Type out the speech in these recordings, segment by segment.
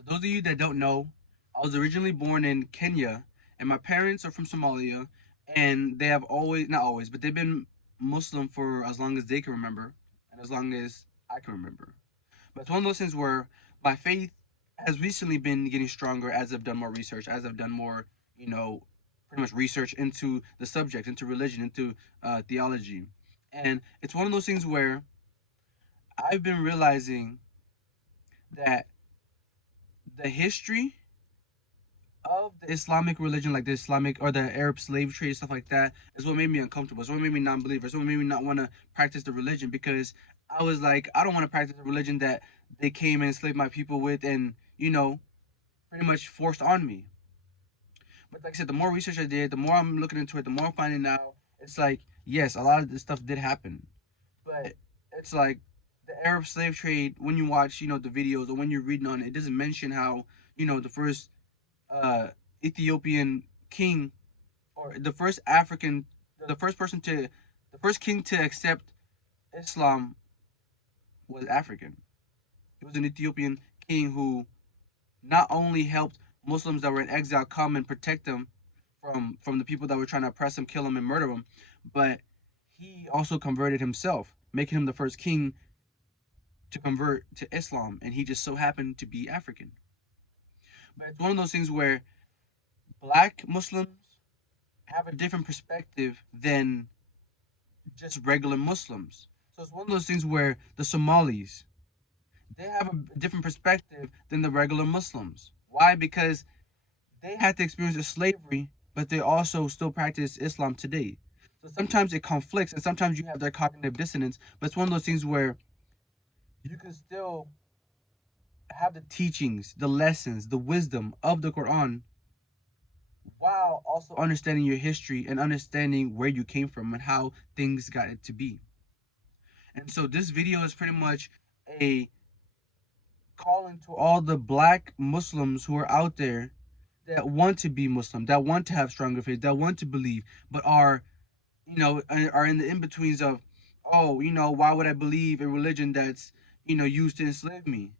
For those of you that don't know, I was originally born in Kenya, and my parents are from Somalia, and they have always, not always, but they've been Muslim for as long as they can remember, and as long as I can remember. But it's one of those things where my faith has recently been getting stronger as I've done more research, as I've done more, you know, pretty much research into the subject, into religion, into theology. And it's one of those things where I've been realizing that the history of the Islamic religion, like the Islamic or the Arab slave trade, stuff like that, is what made me uncomfortable. It's what made me non-believer. It's what made me not want to practice the religion because I was like, I don't want to practice the religion that they came and enslaved my people with, and pretty much forced on me. But like I said, the more research I did, the more I'm looking into it, the more I'm finding out. It's like, yes, a lot of this stuff did happen, but it's like the Arab slave trade. When you watch, the videos or when you're reading on it, it doesn't mention how the first uh, Ethiopian king or the first African, the first person to, the first king to accept Islam was African. It was an Ethiopian king who not only helped Muslims that were in exile come and protect them from the people that were trying to oppress him, kill him, and murder him, but he also converted himself, making him the first king to convert to Islam, and he just so happened to be African. But it's one of those things where black Muslims have a different perspective than just regular Muslims. So it's one of those things where the Somalis, they have a different perspective than the regular Muslims. Why? Because they had to experience the slavery, but they also still practice Islam today. So sometimes it conflicts, and sometimes you have that cognitive dissonance. But it's one of those things where you can still have the teachings, the lessons, the wisdom of the Quran, while also understanding your history and understanding where you came from and how things got it to be. And so this video is pretty much a calling to all the black Muslims who are out there that want to be Muslim, that want to have stronger faith, that want to believe, but are in the in betweens of, oh, why would I believe a religion that's used to enslave me?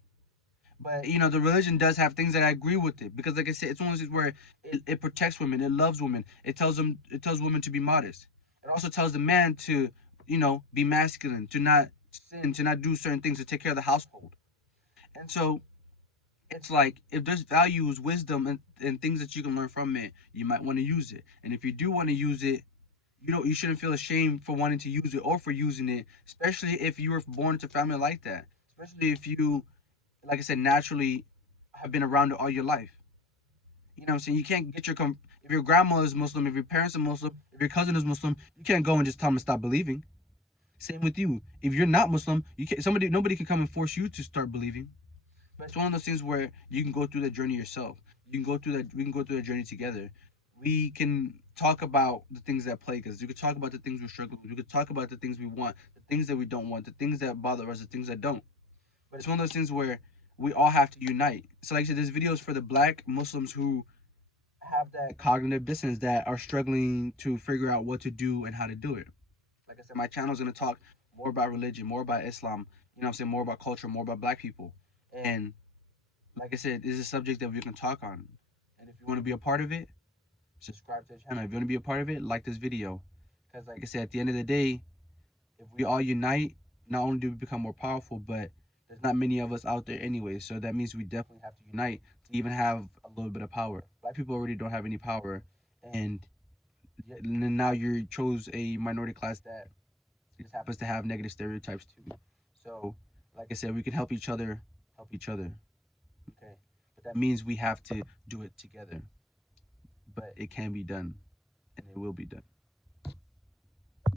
But the religion does have things that I agree with it because, like I said, it's one of those things where it protects women, it loves women, it tells women to be modest. It also tells the man to be masculine, to not sin, to not do certain things, to take care of the household. And so it's like if there's values, wisdom, and things that you can learn from it, you might want to use it. And if you do want to use it, you shouldn't feel ashamed for wanting to use it or for using it, especially if you were born into a family like that. Especially if you, like I said, naturally have been around it all your life. You know what I'm saying? You can't get if your grandma is Muslim, if your parents are Muslim, if your cousin is Muslim, you can't go and just tell them to stop believing. Same with you. If you're not Muslim, you can't nobody can come and force you to start believing. But it's one of those things where you can go through that journey yourself. You can go through that. We can go through that journey together. We can talk about the things that plague us. You could talk about the things we struggle with. We could talk about the things we want, the things that we don't want, the things that bother us, the things that don't. But it's one of those things where we all have to unite. So, like I said, this video is for the black Muslims who have that cognitive dissonance, that are struggling to figure out what to do and how to do it. Like I said, my channel is going to talk more about religion, more about Islam, I'm saying, more about culture, more about black people. And like I said, this is a subject that we can talk on. And if you want to be a part of it, subscribe to the channel. If you want to be a part of it, like this video. Because like I said, at the end of the day, if we all unite, not only do we become more powerful, but there's not many of us out there anyway. So that means we definitely have to unite to even have a little bit of power. Black people already don't have any power. And now you chose a minority class that just happens to have negative stereotypes too. So, like I said, we can help each other help each other. Okay. But that means we have to do it together. But it can be done, and it will be done.